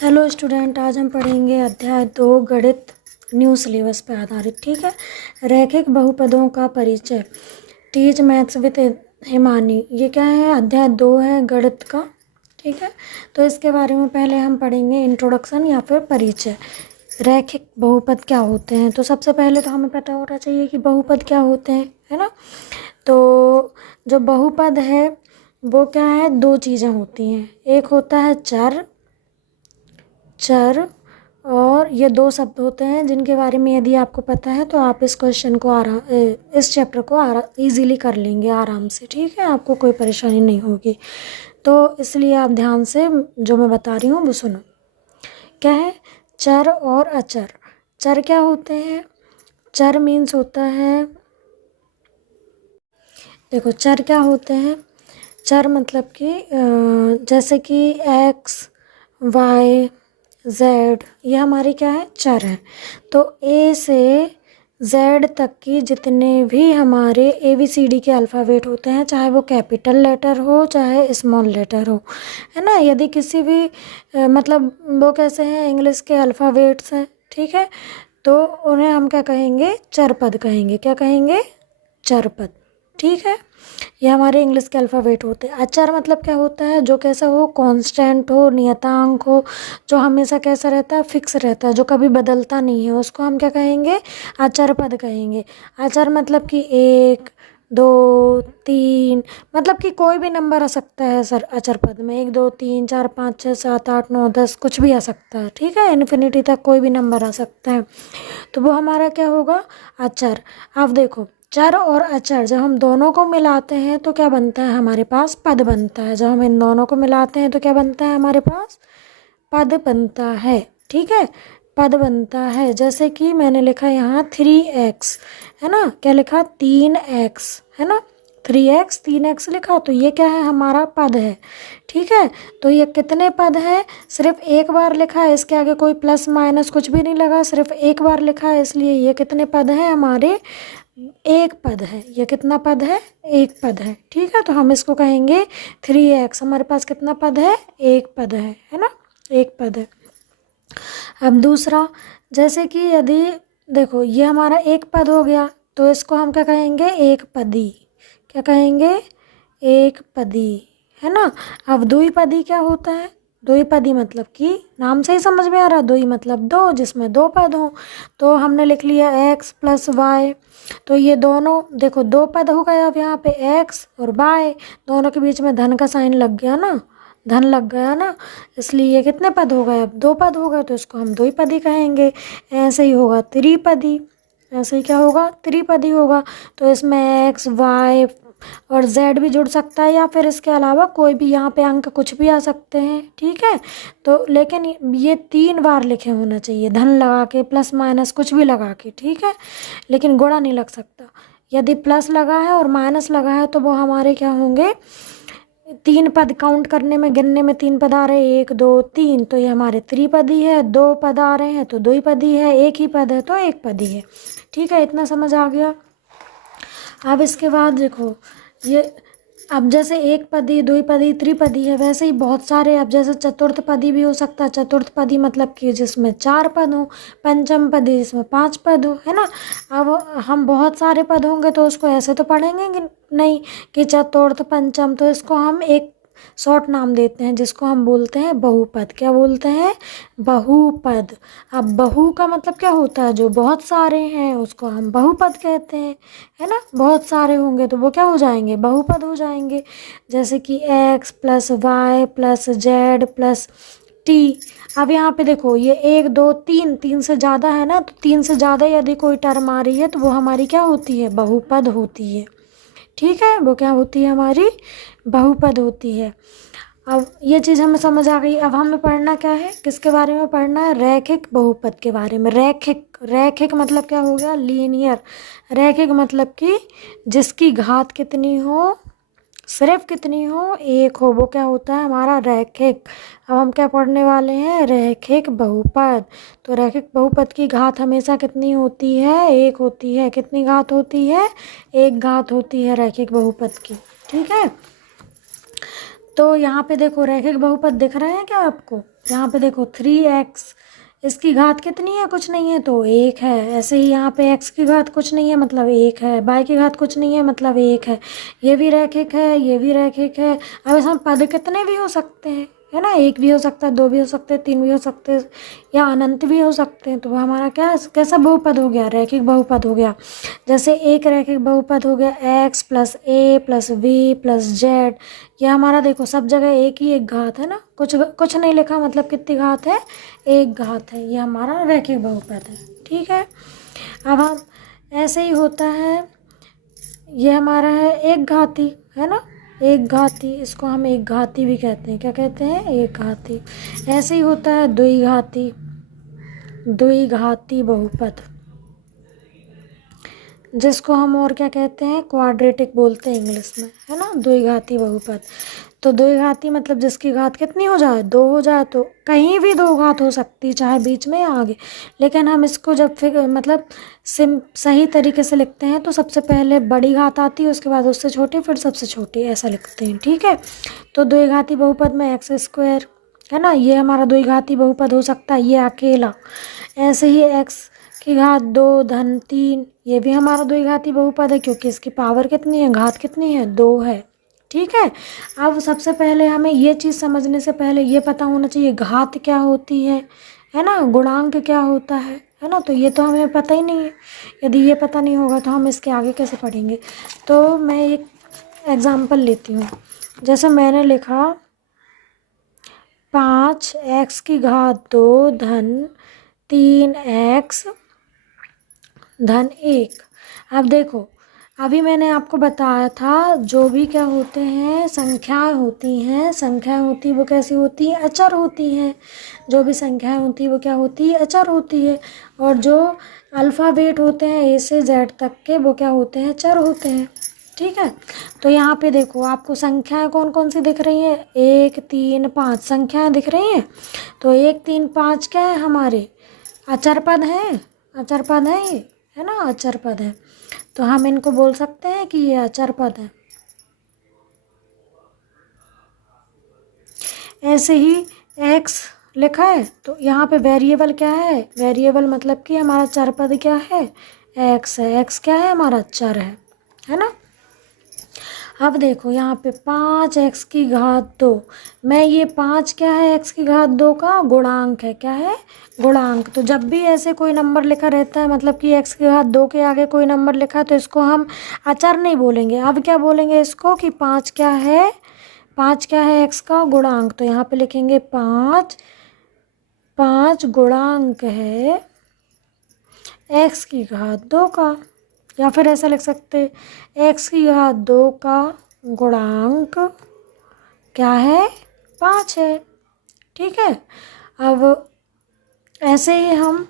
Hello student, आज हम पढ़ेंगे अध्याय 2 गणित न्यू सिलेबस पे आधारित। ठीक है, रैखिक बहुपदों का परिचय। Teach maths with Himani. ये क्या है? अध्याय 2 है गणित का। ठीक है, तो इसके बारे में पहले हम पढ़ेंगे इंट्रोडक्शन या फिर परिचय। रैखिक बहुपद क्या होते हैं? तो सबसे पहले तो हमें पता होना चाहिए कि बहुपद क्या होते हैं, है ना। तो जो बहुपद है वो क्या है, दो चीज़ें होती हैं। एक होता है चर और ये दो शब्द होते हैं जिनके बारे में यदि आपको पता है तो आप इस क्वेश्चन को इस चैप्टर को इजीली कर लेंगे आराम से। ठीक है, आपको कोई परेशानी नहीं होगी। तो इसलिए आप ध्यान से जो मैं बता रही हूँ वो सुनो। क्या है? चर और अचर। चर क्या होते हैं? चर मीन्स होता है, देखो चर क्या होते हैं। चर मतलब कि जैसे कि एक्स, वाई, जेड, ये हमारी क्या है? चर है। तो ए से जेड तक की जितने भी हमारे ABCD के अल्फ़ाबेट होते हैं, चाहे वो कैपिटल लेटर हो चाहे स्मॉल लेटर हो, है ना। यदि किसी भी मतलब वो कैसे हैं, इंग्लिश के अल्फ़ाबेट्स हैं, ठीक है, तो उन्हें हम क्या कहेंगे? चरपद कहेंगे। क्या कहेंगे? चरपद। ठीक है, ये हमारे इंग्लिश के अल्फ़ाबेट होते हैं। अचर मतलब क्या होता है? जो कैसा हो, कांस्टेंट हो, नियतांक हो, जो हमेशा कैसा रहता है? फिक्स रहता है, जो कभी बदलता नहीं है, उसको हम क्या कहेंगे? अचर पद कहेंगे। अचर मतलब कि 1, 2, 3, मतलब कि कोई भी नंबर आ सकता है सर अचर पद में। 1, 2, 3, 4, 5, 6, 7, 8, 9, 10 कुछ भी आ सकता है। ठीक है, इन्फिनिटी तक कोई भी नंबर आ सकता है, तो वो हमारा क्या होगा? अचर। अब देखो, चर और अचर जब हम दोनों को मिलाते हैं तो क्या बनता है? हमारे पास पद बनता है। जब हम इन दोनों को मिलाते हैं तो क्या बनता है? हमारे पास पद बनता है। ठीक है, पद बनता है। जैसे कि मैंने लिखा यहाँ 3x, है ना। क्या लिखा? 3x, है ना। 3x 3x लिखा, तो ये क्या है? हमारा पद है। ठीक है, तो ये कितने पद है? सिर्फ एक बार लिखा है, इसके आगे कोई प्लस माइनस कुछ भी नहीं लगा, सिर्फ एक बार लिखा है, इसलिए ये कितने पद हैं हमारे? एक पद है। ये कितना पद है? एक पद है। ठीक है, तो हम इसको कहेंगे 3x। हमारे पास कितना पद है? एक पद है ना, एक पद है। अब दूसरा, जैसे कि यदि देखो ये हमारा एक पद हो गया, तो इसको हम क्या कहेंगे? एक पदी। क्या कहेंगे? एक पदी, है ना। अब द्विपदी क्या होता है? द्विपदी मतलब कि नाम से ही समझ में आ रहा है, द्वि मतलब दो, जिसमें दो पद हों। तो हमने लिख लिया x प्लस वाई, तो ये दोनों देखो दो पद हो गए। अब यहाँ पे x और y, दोनों के बीच में धन का साइन लग गया ना, धन लग गया ना, इसलिए ये कितने पद हो गए? अब दो पद हो गए, तो इसको हम द्विपदी कहेंगे। ऐसे ही होगा त्रिपदी, ऐसे ही क्या होगा? त्रिपदी होगा। तो इसमें एक्स, वाई और जेड भी जुड़ सकता है, या फिर इसके अलावा कोई भी यहाँ पे अंक कुछ भी आ सकते हैं। ठीक है, तो लेकिन ये 3 बार लिखे होना चाहिए, धन लगा के, प्लस माइनस कुछ भी लगा के। ठीक है, लेकिन गुणा नहीं लग सकता। यदि प्लस लगा है और माइनस लगा है तो वो हमारे क्या होंगे? 3 पद काउंट करने में, गिनने में 3 पद आ रहे हैं, 1, 2, 3, तो ये हमारे त्रिपदी है। 2 पद आ रहे हैं तो द्विपदी है, एक ही पद है तो एक पदी है। ठीक है, इतना समझ आ गया। अब इसके बाद देखो, ये अब जैसे एक पदी, द्विपदी, त्रिपदी है, वैसे ही बहुत सारे, अब जैसे चतुर्थ पदी भी हो सकता है। चतुर्थ पदी मतलब कि जिसमें 4 पद हो। पंचम पदी जिसमें 5 पद हो, है ना। अब हम बहुत सारे पद होंगे तो उसको ऐसे तो पढ़ेंगे कि नहीं कि चतुर्थ पंचम, तो इसको हम एक शॉर्ट नाम देते हैं जिसको हम बोलते हैं बहुपद। क्या बोलते हैं? बहुपद। अब बहु का मतलब क्या होता है? जो बहुत सारे हैं उसको हम बहुपद कहते हैं, है ना। बहुत सारे होंगे तो वो क्या हो जाएंगे? बहुपद हो जाएंगे। जैसे कि x plus Y plus Z plus T. अब यहाँ पे देखो, ये 1, 2, 3, 3 से ज़्यादा है ना, तो 3 से ज़्यादा यदि कोई टर्म आ रही है तो वो हमारी क्या होती है? बहुपद होती है। ठीक है, वो क्या होती है? हमारी बहुपद होती है। अब ये चीज़ हमें समझ आ गई। अब हमें पढ़ना क्या है? किसके बारे में पढ़ना है? रैखिक बहुपद के बारे में। रैखिक, रैखिक मतलब क्या हो गया? लीनियर। रैखिक मतलब कि जिसकी घात कितनी हो? सिर्फ कितनी हो? एक हो, वो क्या होता है? हमारा रैखिक। अब हम क्या पढ़ने वाले हैं? रैखिक बहुपद। तो रैखिक बहुपद की घात हमेशा कितनी होती है? एक होती है। कितनी घात होती है? एक घात होती है रैखिक बहुपद की। ठीक है, तो यहाँ पे देखो रैखिक बहुपद दिख रहे हैं क्या आपको? यहाँ पे देखो 3x, इसकी घात कितनी है, कुछ नहीं है तो 1 है। ऐसे ही यहाँ पे x की घात कुछ नहीं है मतलब 1 है, y की घात कुछ नहीं है मतलब 1 है। ये भी रैखिक है, ये भी रैखिक है। अब इसमें पद कितने भी हो सकते हैं, है ना, 1 भी हो सकता है, 2 भी हो सकते हैं, 3 भी हो सकते हैं, या अनंत भी हो सकते हैं। तो वो हमारा क्या कैसा बहुपद हो गया, रैखिक बहुपद हो गया। जैसे एक रैखिक बहुपद हो गया x plus a plus v plus z। ये हमारा देखो सब जगह एक ही एक घात है ना, कुछ कुछ नहीं लिखा, मतलब कितनी घात है, एक घात है। ये हमारा रैखिक बहुपद है। ठीक है, अब हम ऐसे ही होता है, ये हमारा है एक घाती, है ना, एक घाती, इसको हम एक घाती भी कहते हैं। क्या कहते हैं, एक घाती। ऐसे ही होता है द्विघाती, द्विघाती बहुपद, जिसको हम और क्या कहते हैं, क्वाड्रेटिक बोलते हैं इंग्लिश में, है ना, द्विघाती बहुपद। तो द्विघाती मतलब जिसकी घात कितनी हो जाए, 2 हो जाए। तो कहीं भी 2 घात हो सकती है, चाहे बीच में या आगे। लेकिन हम इसको जब फिर मतलब सही तरीके से लिखते हैं तो सबसे पहले बड़ी घात आती है, उसके बाद उससे छोटी, फिर सबसे छोटी, ऐसा लिखते हैं। ठीक है, तो द्विघाती बहुपद में एक्स स्क्वायर, है ना, ये हमारा द्विघाती बहुपद हो सकता है, ये अकेला। ऐसे ही एक्स की घात 2 धन 3, ये भी हमारा द्विघाती बहुपद है, क्योंकि इसकी पावर कितनी है, घात कितनी है, 2 है। ठीक है, अब सबसे पहले हमें ये चीज़ समझने से पहले ये पता होना चाहिए घात क्या होती है ना, गुणांक क्या होता है ना। तो ये तो हमें पता ही नहीं है। यदि ये पता नहीं होगा तो हम इसके आगे कैसे पढ़ेंगे। तो मैं एक एग्जांपल लेती हूँ। जैसे मैंने लिखा 5x की घात 2 धन 3x धन 1। अब देखो, अभी मैंने आपको बताया था जो भी क्या होते हैं, संख्याएं होती हैं, संख्याएं होती वो कैसी होती हैं, अचर होती हैं। जो भी संख्याएं होती वो क्या होती है, अचर होती है। और जो अल्फ़ाबेट होते हैं ए से जेड तक के, वो क्या होते हैं, चर होते हैं। ठीक है, तो यहाँ पे देखो आपको संख्याएं कौन कौन सी दिख रही हैं, 1 3 5 संख्याएं दिख रही हैं। तो 1 3 5 क्या है, हमारे अचर पद हैं, अचर पद हैं ये, है ना, अचर पद है। तो हम इनको बोल सकते हैं कि ये अचर पद है। ऐसे ही x लिखा है, तो यहाँ पे वेरिएबल क्या है, वेरिएबल मतलब कि हमारा चर पद क्या है, x है। x क्या है, हमारा चर है ना। अब देखो यहाँ पे 5x की घात 2, मैं ये 5 क्या है, x की घात 2 का गुणांक है। क्या है, गुणांक। तो जब भी ऐसे कोई नंबर लिखा रहता है, मतलब कि x की घात 2 के आगे कोई नंबर लिखा है, तो इसको हम अचर नहीं बोलेंगे। अब क्या बोलेंगे इसको, कि 5 क्या है, 5 क्या है, x का गुणांक। तो यहाँ पे लिखेंगे 5, 5 गुणांक है x की घात 2 का। या फिर ऐसा लिख सकते, x की घात 2 का गुणांक क्या है, 5 है। ठीक है, अब ऐसे ही हम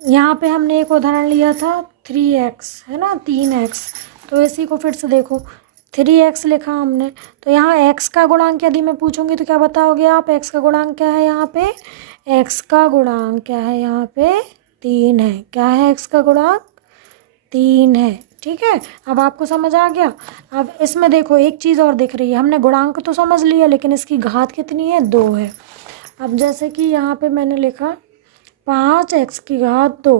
यहाँ पे हमने एक उदाहरण लिया था 3x, है ना, 3x। तो इसी को फिर से देखो, 3x लिखा हमने, तो यहाँ x का गुणांक यदि मैं पूछूंगी तो क्या बताओगे आप, x का गुणांक क्या है, यहाँ पे x का गुणांक क्या है, यहाँ पे 3 है। क्या है, x का गुणांक 3 है। ठीक है, अब आपको समझ आ गया। अब इसमें देखो एक चीज़ और दिख रही है, हमने गुणांक तो समझ लिया, लेकिन इसकी घात कितनी है, 2 है। अब जैसे कि यहाँ पे मैंने लिखा 5x की घात 2,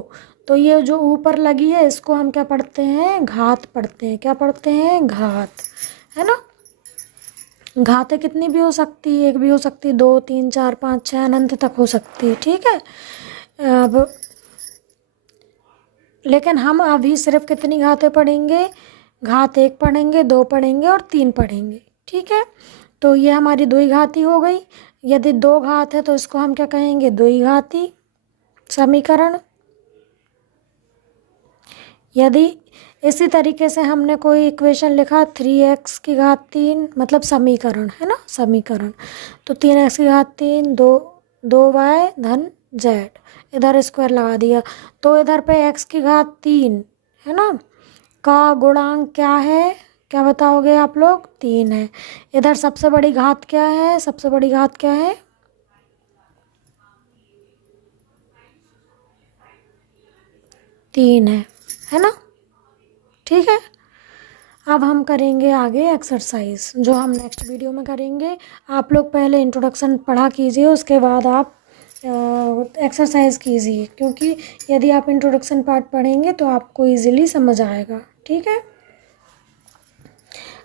तो ये जो ऊपर लगी है इसको हम क्या पढ़ते हैं, घात पढ़ते हैं। क्या पढ़ते हैं, घात, है ना। घातें कितनी भी हो सकती है, 1 भी हो सकती है, 2 3 4 5 6 अनंत तक हो सकती है। ठीक है, अब लेकिन हम अभी सिर्फ कितनी घातें पढ़ेंगे, घात 1 पढ़ेंगे, 2 पढ़ेंगे और 3 पढ़ेंगे। ठीक है, तो ये हमारी द्विघाती हो गई। यदि 2 घात है तो इसको हम क्या कहेंगे, द्विघाती समीकरण। यदि इसी तरीके से हमने कोई इक्वेशन लिखा 3x की घात 3, मतलब समीकरण, है ना, समीकरण। तो 3x की घात 3 2y धन z, इधर स्क्वायर लगा दिया। तो इधर पे x की घात 3, है ना, का गुणांक क्या है, क्या बताओगे आप लोग, 3 है। इधर सबसे बड़ी घात क्या है, सबसे बड़ी घात क्या है, 3 है ना। ठीक है, अब हम करेंगे आगे एक्सरसाइज, जो हम नेक्स्ट वीडियो में करेंगे। आप लोग पहले इंट्रोडक्शन पढ़ा कीजिए, उसके बाद आप एक्सरसाइज कीजिए, क्योंकि यदि आप इंट्रोडक्शन पार्ट पढ़ेंगे तो आपको इजीली समझ आएगा। ठीक है,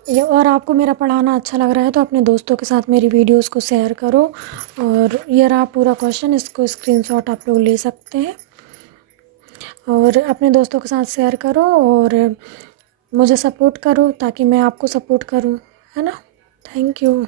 ये और आपको मेरा पढ़ाना अच्छा लग रहा है तो अपने दोस्तों के साथ मेरी वीडियोस को शेयर करो। और ये रहा पूरा क्वेश्चन, इसको स्क्रीनशॉट आप लोग ले सकते हैं और अपने दोस्तों के साथ शेयर करो और मुझे सपोर्ट करो ताकि मैं आपको सपोर्ट करूं, है ना। Thank you.